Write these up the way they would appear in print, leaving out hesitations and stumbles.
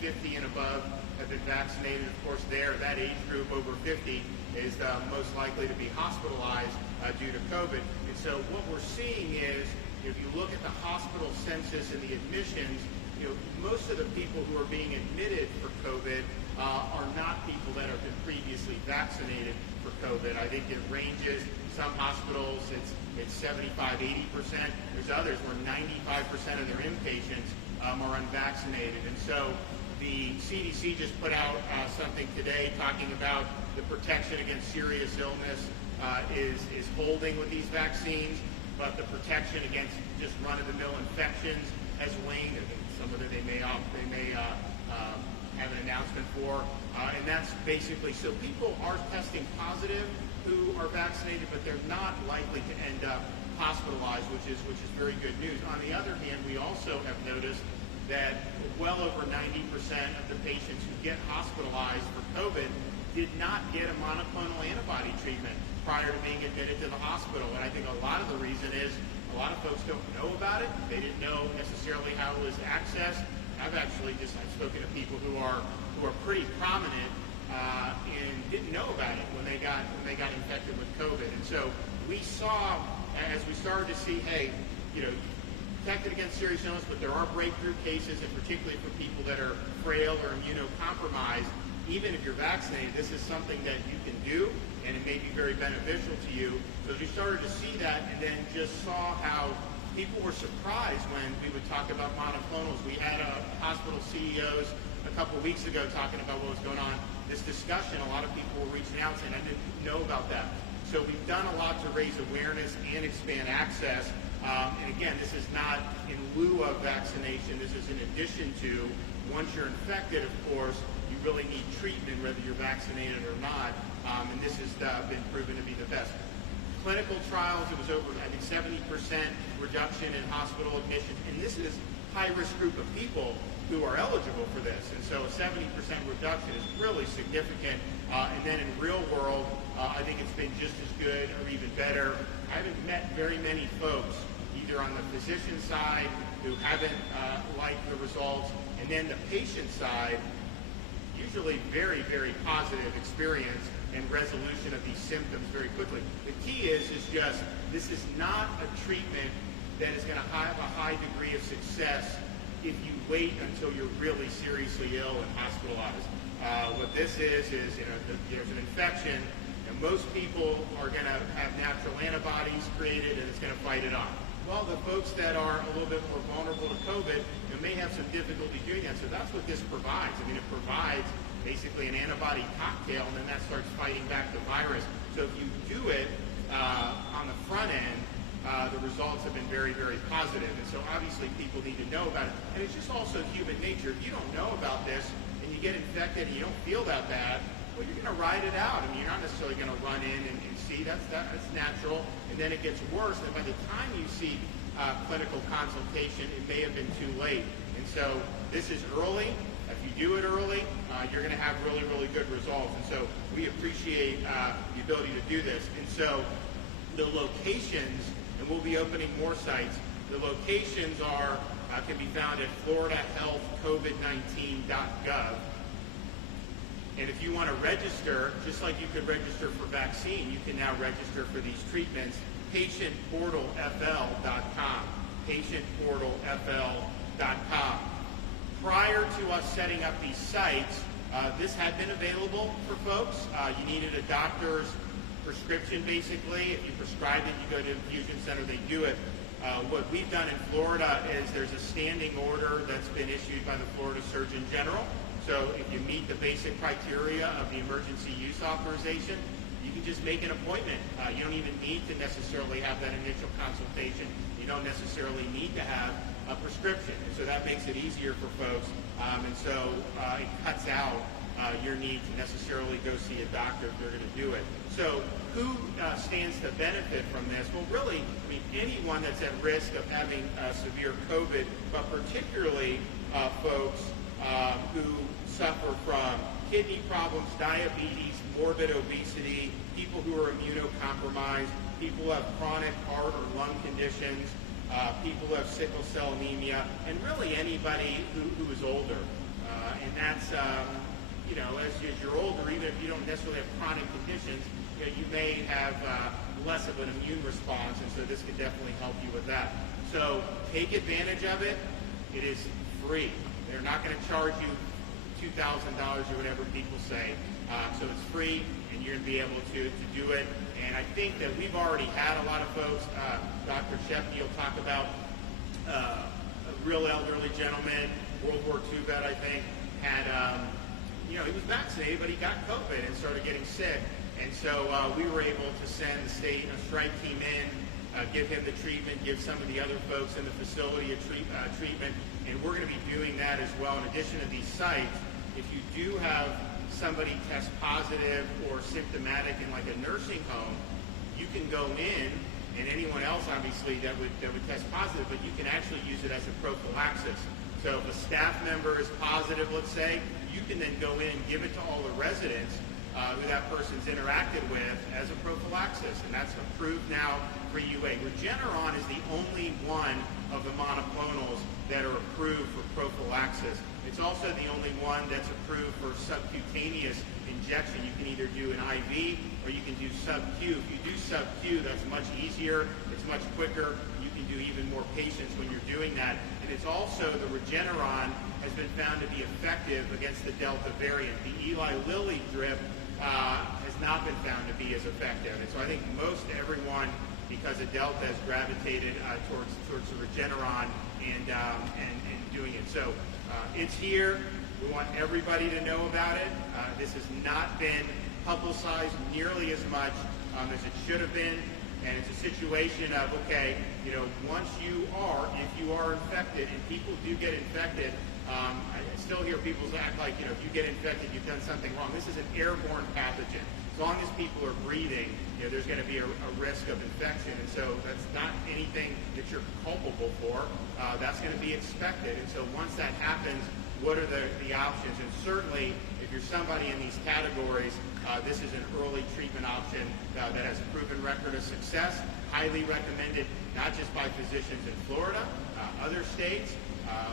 50 and above have been vaccinated. Of course, that age group over 50 is most likely to be hospitalized due to COVID. And so what we're seeing is, if you look at the hospital census and the admissions, most of the people who are being admitted for COVID are not people that have been previously vaccinated for COVID. I think it ranges. Some hospitals, it's 75, 80%. There's others where 95% of their inpatients are unvaccinated. And so the CDC just put out something today talking about the protection against serious illness is holding with these vaccines, but the protection against just run-of-the-mill infections has waned. Some of it they may have an announcement for, and that's basically, so people are testing positive who are vaccinated, but they're not likely to end up hospitalized, which is very good news. On the other hand, we also have noticed that well over 90% of the patients who get hospitalized for COVID did not get a monoclonal antibody treatment prior to being admitted to the hospital. And I think a lot of the reason is a lot of folks don't know about it. They didn't know necessarily how it was accessed. I've spoken to people who are pretty prominent and didn't know about it when they got infected with COVID. And so we saw, as we started to see, protected against serious illness, but there are breakthrough cases, and particularly for people that are frail or immunocompromised. Even if you're vaccinated, this is something that you can do, and it may be very beneficial to you. So as we started to see that, and then just saw how people were surprised when we would talk about monoclonals. We had hospital CEOs a couple of weeks ago talking about what was going on. This discussion, a lot of people were reaching out saying, I didn't know about that. So we've done a lot to raise awareness and expand access. And again, this is not in lieu of vaccination. This is in addition to. Once you're infected, of course, you really need treatment whether you're vaccinated or not. And this has been proven to be the best. Clinical trials, it was over, I think, 70% reduction in hospital admissions. And this is high-risk group of people who are eligible for this. And so a 70% reduction is really significant. And then in real world, I think it's been just as good or even better. I haven't met very many folks, either on the physician side, who haven't liked the results, and then the patient side, usually very, very positive experience and resolution of these symptoms very quickly. The key is just, this is not a treatment that is going to have a high degree of success if you wait until you're really seriously ill and hospitalized. What this is there's an infection, and most people are going to have natural antibodies created, and it's going to fight it off. Well, the folks that are a little bit more vulnerable to COVID may have some difficulty doing that. So that's what this provides. I mean, it provides basically an antibody cocktail, and then that starts fighting back the virus. So if you do it on the front end, the results have been very, very positive. And so obviously people need to know about it. And it's just also human nature. If you don't know about this and you get infected and you don't feel that bad, well, you're going to ride it out. I mean, you're not necessarily going to run in and see. That's natural. And then it gets worse. And by the time you see clinical consultation, it may have been too late. And so this is early. If you do it early, you're going to have really, really good results. And so we appreciate the ability to do this. And so the locations, and we'll be opening more sites, the locations can be found at floridahealthcovid19.gov. And if you want to register, just like you could register for vaccine, you can now register for these treatments, patientportalfl.com, patientportalfl.com. Prior to us setting up these sites, this had been available for folks. You needed a doctor's prescription, basically. If you prescribed it, you go to infusion center, they do it. What we've done in Florida is there's a standing order that's been issued by the Florida Surgeon General. So if you meet the basic criteria of the emergency use authorization, you can just make an appointment. You don't even need to necessarily have that initial consultation. You don't necessarily need to have a prescription. And so that makes it easier for folks. And so it cuts out your need to necessarily go see a doctor if they're going to do it. So who stands to benefit from this? Well, really, anyone that's at risk of having severe COVID, but particularly folks who suffer from kidney problems, diabetes, morbid obesity, people who are immunocompromised, people who have chronic heart or lung conditions, people who have sickle cell anemia, and really anybody who is older. And you're older, even if you don't necessarily have chronic conditions, you may have less of an immune response, and so this could definitely help you with that. So take advantage of it. It is free. They're not going to charge you $2,000 or whatever people say. So it's free, and you're going to be able to do it. And I think that we've already had a lot of folks. Dr. Shepney will talk about a real elderly gentleman, World War II vet, I think, had, he was vaccinated, but he got COVID and started getting sick. And so we were able to send the state a strike team in, give him the treatment, give some of the other folks in the facility a treatment. And we're going to be doing that as well. In addition to these sites, if you do have somebody test positive or symptomatic in like a nursing home, you can go in, and anyone else obviously that would test positive, but you can actually use it as a prophylaxis. So if a staff member is positive, let's say, you can then go in and give it to all the residents who that person's interacted with as a prophylaxis, and that's approved now for UA. Regeneron is the only one of the monoclonals that are approved for prophylaxis. It's also the only one that's approved for subcutaneous injection. You can either do an IV or you can do sub-Q. If you do sub-Q, that's much easier, it's much quicker, you can do even more patients when you're doing that. And it's also, the Regeneron has been found to be effective against the Delta variant. The Eli Lilly drip has not been found to be as effective. And so I think most everyone, because of Delta, has gravitated towards the Regeneron and doing it. So it's here. We want everybody to know about it. This has not been publicized nearly as much as it should have been. And it's a situation of, okay, once if you are infected, and people do get infected, I still hear people act like, if you get infected, you've done something wrong. This is an airborne pathogen. As long as people are breathing, there's going to be a risk of infection. And so that's not anything that you're culpable for. That's going to be expected. And so once that happens, what are the options? And certainly, if you're somebody in these categories, this is an early treatment option that has a proven record of success, highly recommended, not just by physicians in Florida, other states,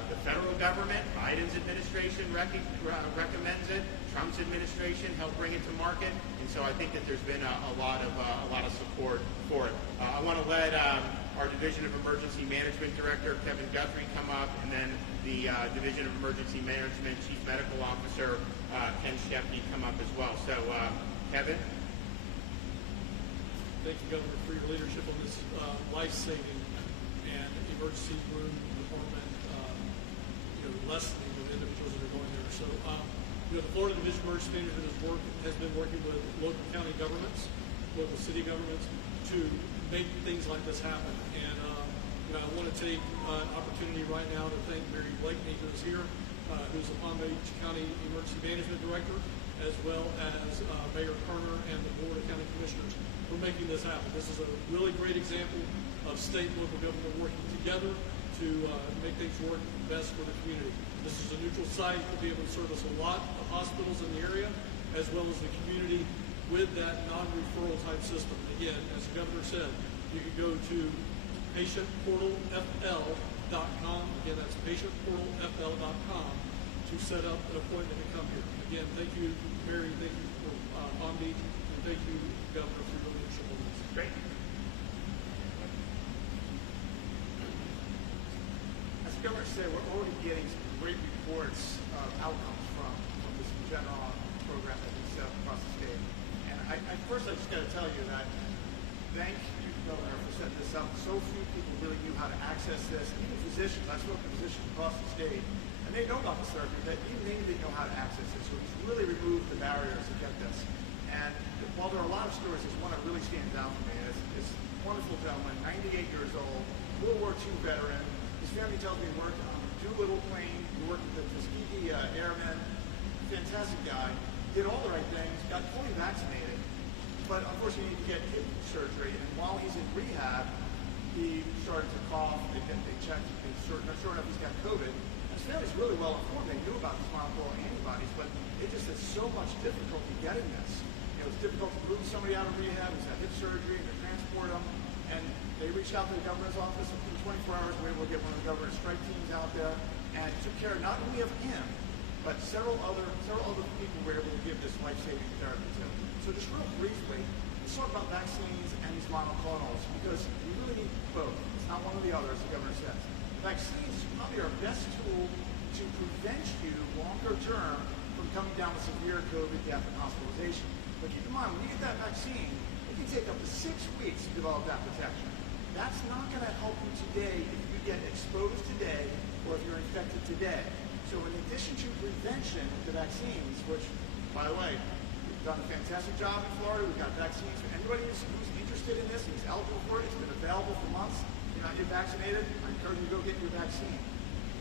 the federal government, Biden's administration recommends it, Trump's administration helped bring it to market, and so I think that there's been a lot of support for it. I want to let our Division of Emergency Management Director, Kevin Guthrie, come up, and then the Division of Emergency Management Chief Medical Officer, Ken Shepney, come up as well. So, Kevin? Thank you, Governor, for your leadership on this life-saving and emergency room department, lessening of individuals that are going there. So, the Florida Division of Emergency Management has been working with local county governments, local city governments, to make things like this happen. And I want to take an opportunity right now to thank Mary Blakeney, who is here, who's the Palm Beach County Emergency Management Director, as well as Mayor Kerner and the Board of County Commissioners for making this happen. This is a really great example of state and local government working together to make things work best for the community. This is a neutral site to be able to service a lot of hospitals in the area, as well as the community with that non-referral type system. Again, as the governor said, you can go to patientportalfl.com. Again, that's patientportalfl.com to set up an appointment to come here. Again, thank you, Mary, thank you for Palm Beach, and thank you, Governor, for your leadership on this. Great. As the governor said, we're already getting some great reports of outcomes from this Regeneron program that we set up across the state. And I just got to tell you that thank you, Governor, for setting this up. So few people really knew how to access this. Even physicians, I spoke to physicians across the state, and they know about the therapy, but even they didn't know how to access it. So it's really removed the barriers to get this. And while there are a lot of stories, there's one that really stands out for me. This wonderful gentleman, 98 years old, World War II veteran. His family tells me he worked on the Doolittle plane, he worked with the Tuskegee Airmen. Fantastic guy. Did all the right things, got fully vaccinated, but unfortunately he needed to get kidney surgery. And while he's in rehab, he started to cough. They checked. Sure enough, he's got COVID. His family's really well informed. They knew about the monoclonal antibodies, but it just had so much difficulty getting this. It was difficult to move somebody out of rehab. He's had hip surgery, and to transport him. And they reached out to the governor's office. Within 24 hours, we were able to get one of the governor's strike teams out there and took care not only of him, but several other people were able to give this life-saving therapy to. So just real briefly, let's talk about vaccines and these monoclonals, because we really need both. It's not one or the other, as the governor says. Vaccines is probably our best tool to prevent you longer term from coming down with severe COVID death and hospitalization. But keep in mind, when you get that vaccine, it can take up to 6 weeks to develop that protection. That's not going to help you today if you get exposed today or if you're infected today. So in addition to prevention with the vaccines, which, by the way, we've done a fantastic job in Florida. We've got vaccines for anybody who's interested in this and is eligible for it. It's been available for months. If you're not yet vaccinated, I encourage you to go get your vaccine.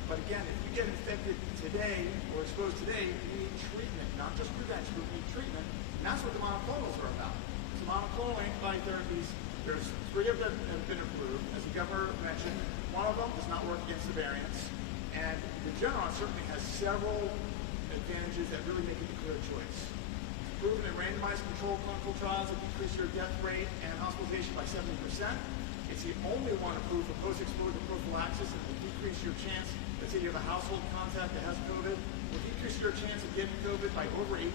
But again, if you get infected today or exposed today, you need treatment, not just prevention, but you need treatment. And that's what the monoclonals are about. So monoclonal antibody therapies, there's 3 of them that have been approved. As the governor mentioned, 1 of them does not work against the variants. And Regeneron certainly has several advantages that really make it a clear choice. It's proven in randomized controlled clinical trials that decrease your death rate and hospitalization by 70%. It's the only one approved for post-exposure prophylaxis and will decrease your chance. Let's say you have a household contact that has COVID, will decrease your chance of getting COVID by over 80%.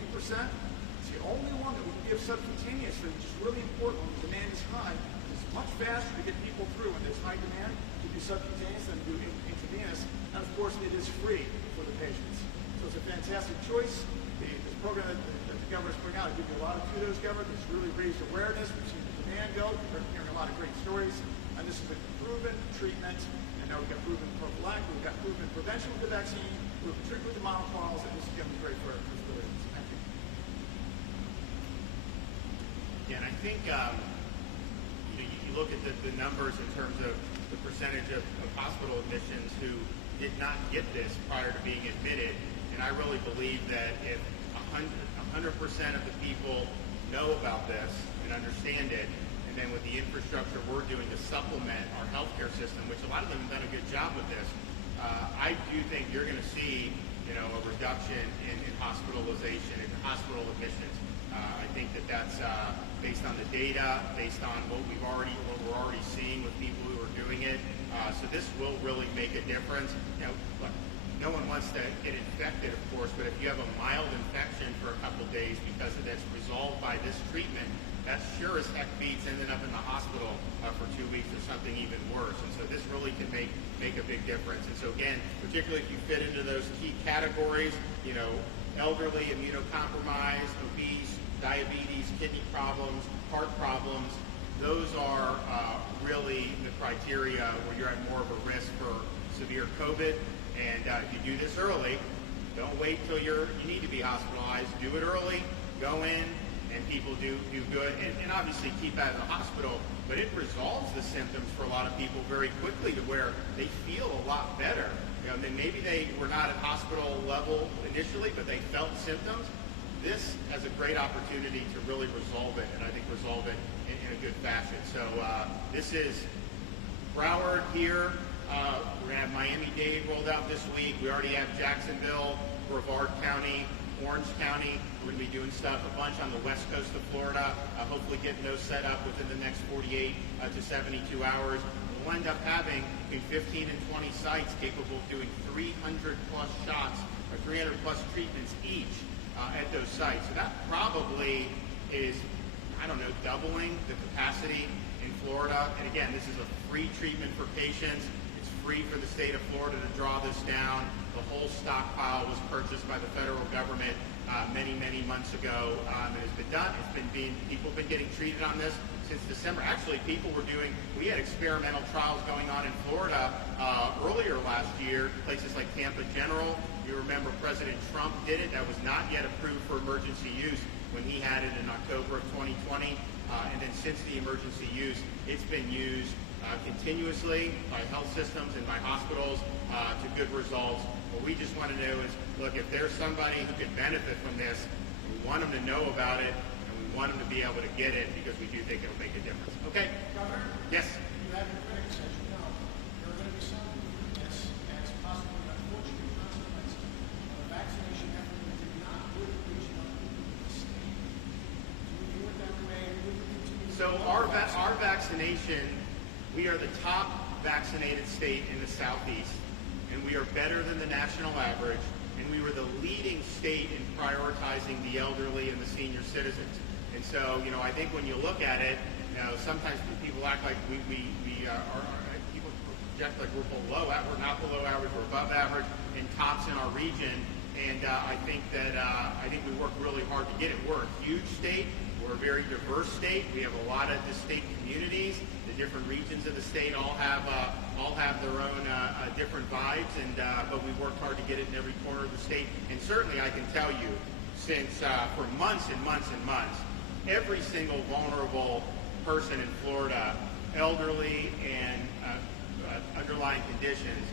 It's the only one that we can give subcutaneously, which is really important when the demand is high. It's much faster to get people through when there's high demand to do subcutaneous than to do intravenous. And of course, it is free for the patients. So it's a fantastic choice. This program that the governor's putting out, I give you a lot of kudos, Governor. It's really raised awareness. We've seen the demand go. We're hearing a lot of great stories. And this is a proven treatment. And now we've got proven prophylactic. We've got proven prevention with the vaccine. Proven treatment with the monoclonals. And this is going to be great for civilians. Thank you. Yeah, and I think you look at the numbers in terms of the percentage of hospital admissions who did not get this prior to being admitted. And I really believe that if 100% of the people know about this and understand it, and then with the infrastructure we're doing to supplement our healthcare system, which a lot of them have done a good job with this, I do think you're going to see, a reduction in hospitalization and hospital admissions. I think that's based on the data, based on what we're already seeing with people who are doing it. So this will really make a difference. Look, no one wants to get infected, of course, but if you have a mild infection for a couple days because that's resolved by this treatment, that sure as heck beats ending up in the hospital for 2 weeks or something even worse. And so this really can make a big difference. And so again, particularly if you fit into those key categories, elderly, immunocompromised, obese, diabetes, kidney problems, heart problems, those are really the criteria where you're at more of a risk for severe COVID. And if you do this early, don't wait till you need to be hospitalized. Do it early, go in, and people do good. And obviously keep out of the hospital, but it resolves the symptoms for a lot of people very quickly to where they feel a lot better. Then maybe they were not at hospital level initially, but they felt symptoms. This has a great opportunity to really resolve it, and I think resolve it in a good fashion. So this is Broward here. We're going to have Miami-Dade rolled out this week. We already have Jacksonville, Brevard County, Orange County. We're going to be doing stuff a bunch on the west coast of Florida, hopefully getting those set up within the next 48 to 72 hours. We'll end up having between 15 and 20 sites capable of doing 300 plus shots or 300 plus treatments each at those sites. So that probably is, doubling the capacity in Florida. And again, this is a free treatment for patients. It's free for the state of Florida to draw this down. The whole stockpile was purchased by the federal government many, many months ago. It has been done. People have been getting treated on this since December. Actually, we had experimental trials going on in Florida earlier last year, places like Tampa General. You remember President Trump did it. That was not yet approved for emergency use when he had it in October of 2020. And then since the emergency use, it's been used continuously by health systems and by hospitals to good results. What we just want to know is, look, if there's somebody who can benefit from this, we want them to know about it, and we want them to be able to get it because we do think it'll make a difference. Okay? Governor? Yes? You have your critics, as you know. There are going to be some as possible unfortunate consequences of a vaccination effort that did not really reach enough people in the state. Do you view it that way, and will you continue? So our vaccination, we are the top vaccinated state in the Southeast, and we are better than the national average, and we were the leading state in prioritizing the elderly and the senior citizens. And so, I think when you look at it, sometimes people act like we people project like we're below average. We're not below average. We're above average and tops in our region. And I think we work really hard to get it. We're a huge state. We're a very diverse state. We have a lot of distinct communities. The different regions of the state all have their own different vibes, but we worked hard to get it in every corner of the state. And certainly, I can tell you, since for months and months and months, every single vulnerable person in Florida, elderly and underlying conditions,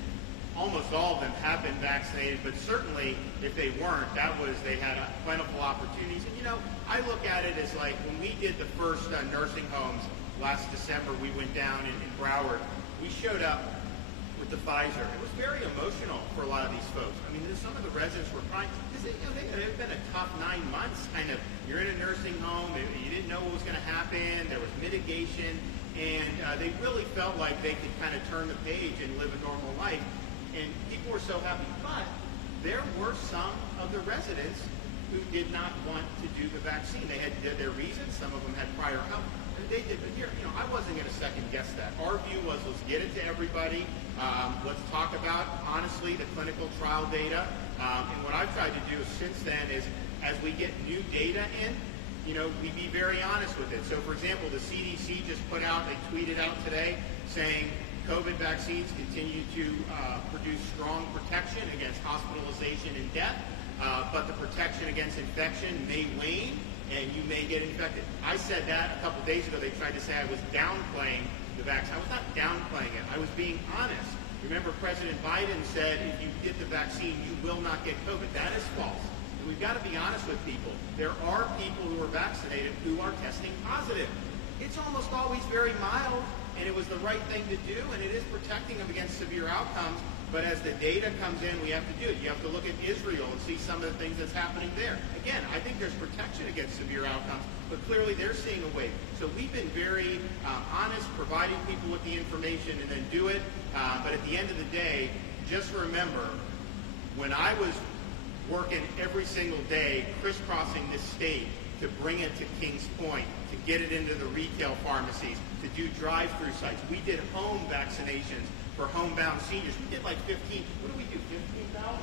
almost all of them have been vaccinated, but certainly if they weren't, they had plentiful opportunities. And I look at it as like when we did the first nursing homes last December, we went down in Broward, we showed up with the Pfizer. It was very emotional for a lot of these folks. I mean, some of the residents were crying because it had been a tough 9 months. Kind of, you're in a nursing home, you didn't know what was going to happen. There was mitigation, and they really felt like they could kind of turn the page and live a normal life. And people were so happy. But there were some of the residents who did not want to do the vaccine. They had their reasons. Some of them had prior health. They did, but here, I wasn't going to second guess that. Our view was, let's get it to everybody. Let's talk about, honestly, the clinical trial data. And what I've tried to do since then is, as we get new data in, we be very honest with it. So, for example, the CDC just put out, they tweeted out today saying COVID vaccines continue to produce strong protection against hospitalization and death, but the protection against infection may wane, and you may get infected. I said that a couple days ago. They tried to say I was downplaying the vaccine. I was not downplaying it. I was being honest. Remember, President Biden said if you get the vaccine, you will not get COVID. That is false. And we've got to be honest with people. There are people who are vaccinated who are testing positive. It's almost always very mild, and it was the right thing to do, and it is protecting them against severe outcomes. But as the data comes in, we have to do it. You have to look at Israel and see some of the things that's happening there. Again, I think there's protection against severe outcomes, but clearly they're seeing a wave. So we've been very honest, providing people with the information and then do it. But at the end of the day, just remember, when I was working every single day, crisscrossing this state to bring it to Kings Point, to get it into the retail pharmacies, to do drive-through sites. We did home vaccinations for homebound seniors. We did like 15, what do we do, 15,000?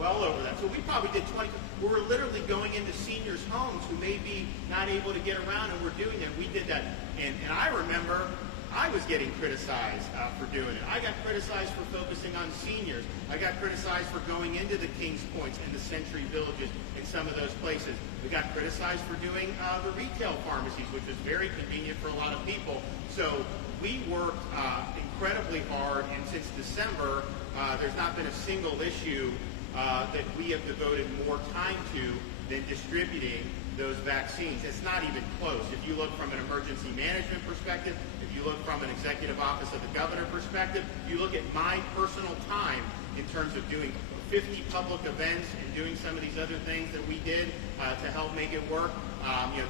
Well over that. So we probably did 20. We were literally going into seniors' homes who may be not able to get around, and we're doing that. We did that. And I remember I was getting criticized for doing it. I got criticized for focusing on seniors. I got criticized for going into the Kings Points and the Century Villages in some of those places. We got criticized for doing the retail pharmacies, which is very convenient for a lot of people. So we worked incredibly hard, and since December, there's not been a single issue that we have devoted more time to than distributing those vaccines. It's not even close. If you look from an emergency management perspective, if you look from an executive office of the governor perspective, you look at my personal time in terms of doing 50 public events and doing some of these other things that we did to help make it work.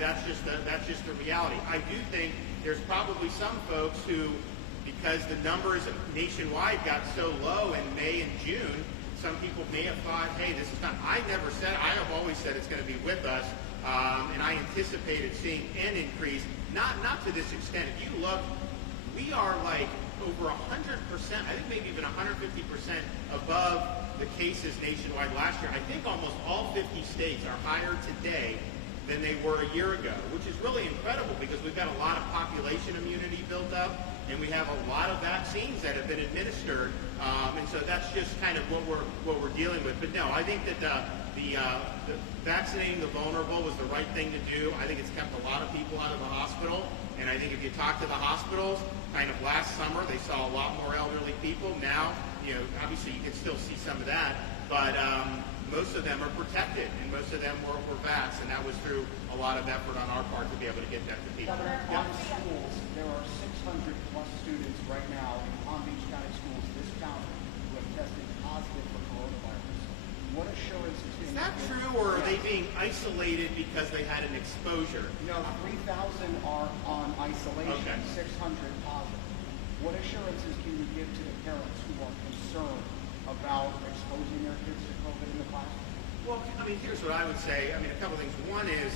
That's just the reality. I do think there's probably some folks who, because the numbers nationwide got so low in May and June, some people may have thought, hey, this is not, I have always said it's going to be with us, and I anticipated seeing an increase, not to this extent. If you look, we are like over 100%, I think maybe even 150% above the cases nationwide last year. I think almost all 50 states are higher today than they were a year ago, which is really incredible because we've got a lot of population immunity built up, and we have a lot of vaccines that have been administered, and so that's just kind of what we're dealing with. But no, I think that the vaccinating the vulnerable was the right thing to do. I think it's kept a lot of people out of the hospital, and I think if you talk to the hospitals, kind of last summer they saw a lot more elderly people. Now, obviously you can still see some of that, but most of them are protected, and most of them were vaxxed, and that was through a lot of effort on our part to be able to get that to people. Governor, on schools, there are 600 plus students right now in Palm Beach County schools, this county, who have tested positive for coronavirus. What assurances Is that true, or are they being isolated because they had an exposure? No, 3,000 are on isolation, Okay. 600 positive. What assurances can you give to the parents who are concerned about exposing their kids to COVID in the classroom? Well, I mean, here's what I would say. I mean, a couple things. One is,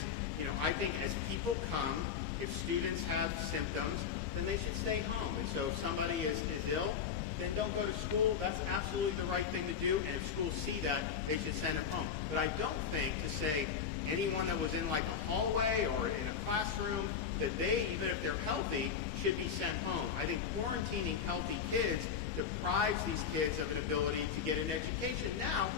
I think as people come, if students have symptoms, then they should stay home. And so if somebody is ill, then don't go to school. That's absolutely the right thing to do. And if schools see that, they should send them home. But I don't think to say anyone that was in like a hallway or in a classroom, that they, even if they're healthy, should be sent home. I think quarantining healthy kids deprives these kids of an ability to get an education. Now,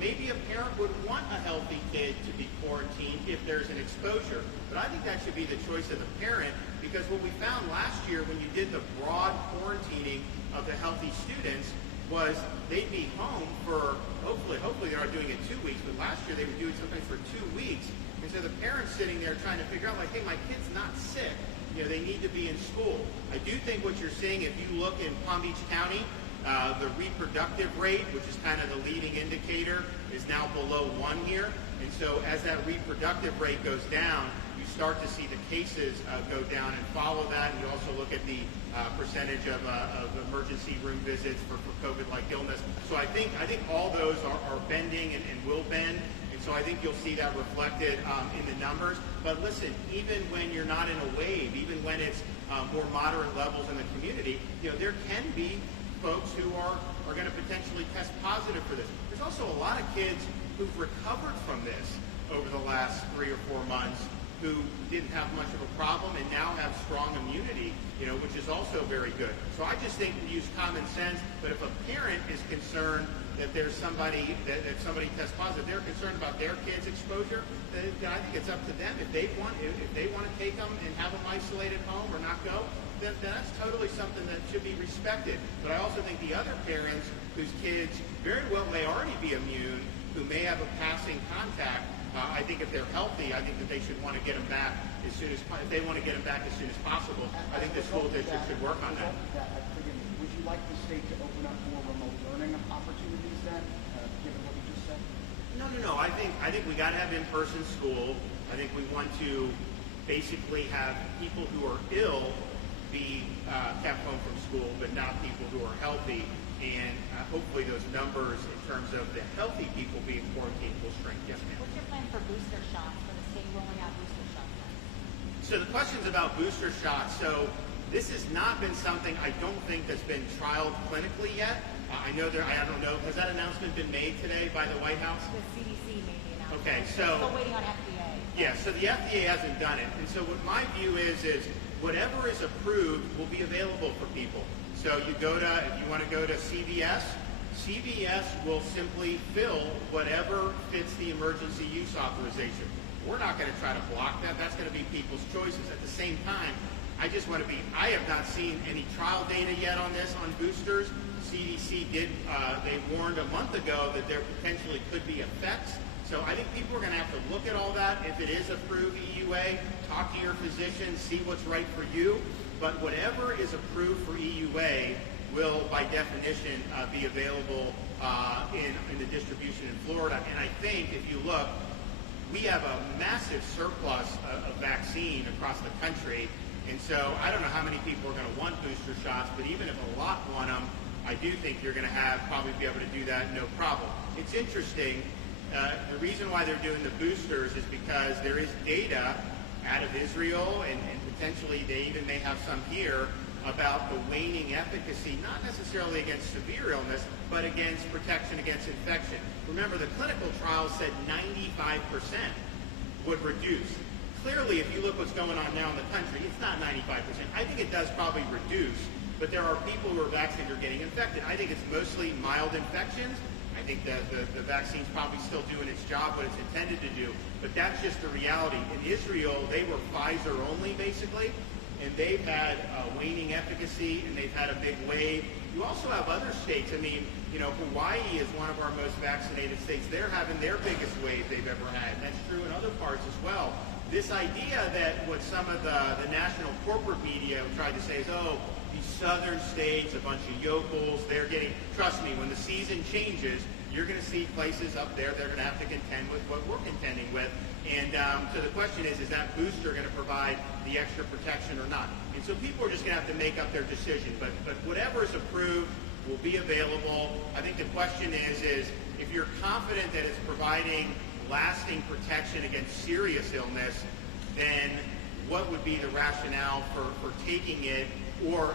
maybe a parent would want a healthy kid to be quarantined if there's an exposure. But I think that should be the choice of the parent, because what we found last year when you did the broad quarantining of the healthy students was they'd be home for, hopefully they're not doing it 2 weeks, but last year they were doing something for 2 weeks. And so the parents sitting there trying to figure out, like, hey, my kid's not sick. They need to be in school. I do think what you're seeing, if you look in Palm Beach County, the reproductive rate, which is kind of the leading indicator, is now below 1 here. And so as that reproductive rate goes down, you start to see the cases go down and follow that. And you also look at the percentage of emergency room visits for COVID-like illness. So I think all those are bending and will bend. And so I think you'll see that reflected in the numbers. But listen, even when you're not in a wave, even when it's more moderate levels in the community, there can be folks who are going to potentially test positive for this. There's also a lot of kids who've recovered from this over the last 3 or 4 months who didn't have much of a problem and now have strong immunity, which is also very good. So I just think we use common sense, but if a parent is concerned that there's somebody, that somebody tests positive, they're concerned about their kid's exposure, then I think it's up to them. If they want to take them and have them isolated home or not go, then that's totally something that should be respected. But I also think the other parents whose kids very well may already be immune, who may have a passing contact, I think if they're healthy, I think that they should want to get them back as soon as, if they want to get them back as soon as possible. I think the school district should work on that. Would you like the state to open up more remote learning opportunities then, given what you just said? No. I think we got to have in-person school. I think we want to basically have people who are ill be kept home from school, but not people who are healthy. And hopefully those numbers in terms of the healthy people being quarantined will shrink. Yes, ma'am. What's your plan for booster shots, for the state rolling out booster shots? So the question's about booster shots. So this has not been something I don't think that's been trialed clinically yet. I don't know, has that announcement been made today by the White House? The CDC made the announcement. Okay, We're still waiting on FDA. Yeah, so the FDA hasn't done it. And so what my view is whatever is approved will be available for people. So if you want to go to CVS will simply fill whatever fits the emergency use authorization. We're not going to try to block that. That's going to be people's choices. At the same time, I have not seen any trial data yet on this, on boosters. CDC they warned a month ago that there potentially could be effects. So I think people are going to have to look at all that. If it is approved EUA, talk to your physician, see what's right for you. But whatever is approved for EUA will, by definition, be available in the distribution in Florida. And I think if you look, we have a massive surplus of vaccine across the country. And so I don't know how many people are going to want booster shots, but even if a lot want them, I do think you're going to probably be able to do that no problem. It's interesting. The reason why they're doing the boosters is because there is data out of Israel, and potentially they even may have some here, about the waning efficacy, not necessarily against severe illness, but against protection against infection. Remember, the clinical trials said 95% would reduce. Clearly, if you look what's going on now in the country, it's not 95%. I think it does probably reduce, but there are people who are vaccinated who are getting infected. I think it's mostly mild infections. I think that the vaccine's probably still doing its job, what it's intended to do. But that's just the reality. In Israel, they were Pfizer only, basically, and they've had waning efficacy, and they've had a big wave. You also have other states. I mean, Hawaii is one of our most vaccinated states. They're having their biggest wave they've ever had, and that's true in other parts as well. This idea that what some of the national corporate media tried to say is, these southern states, a bunch of yokels, they're getting, trust me, when the season changes, you're going to see places up there that are going to have to contend with what we're contending with. And so the question is that booster going to provide the extra protection or not? And so people are just going to have to make up their decision. But whatever is approved will be available. I think the question is if you're confident that it's providing lasting protection against serious illness, then what would be the rationale for taking it, or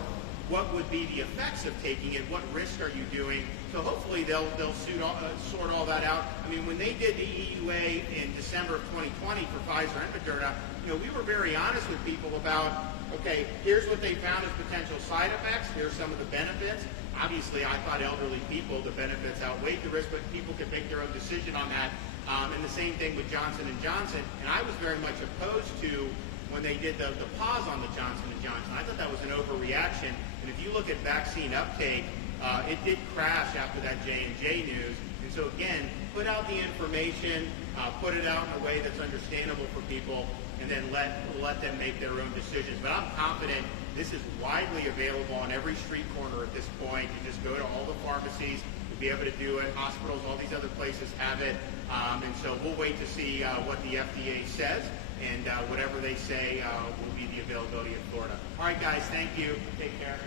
what would be the effects of taking it? What risk are you doing? So hopefully they'll sort all that out. I mean, when they did the EUA in December of 2020 for Pfizer and Moderna, we were very honest with people about, okay, here's what they found as potential side effects. Here's some of the benefits. Obviously, I thought elderly people, the benefits outweighed the risk, but people could make their own decision on that. And the same thing with Johnson & Johnson. And I was very much opposed to when they did the pause on the Johnson & Johnson. I thought that was an overreaction. And if you look at vaccine uptake, it did crash after that J&J news. And so again, put out the information, put it out in a way that's understandable for people, and then let them make their own decisions. But I'm confident this is widely available on every street corner at this point. You just go to all the pharmacies, you'll be able to do it. Hospitals, all these other places have it. And so we'll wait to see what the FDA says, and whatever they say will be the availability in Florida. All right, guys, thank you. Take care.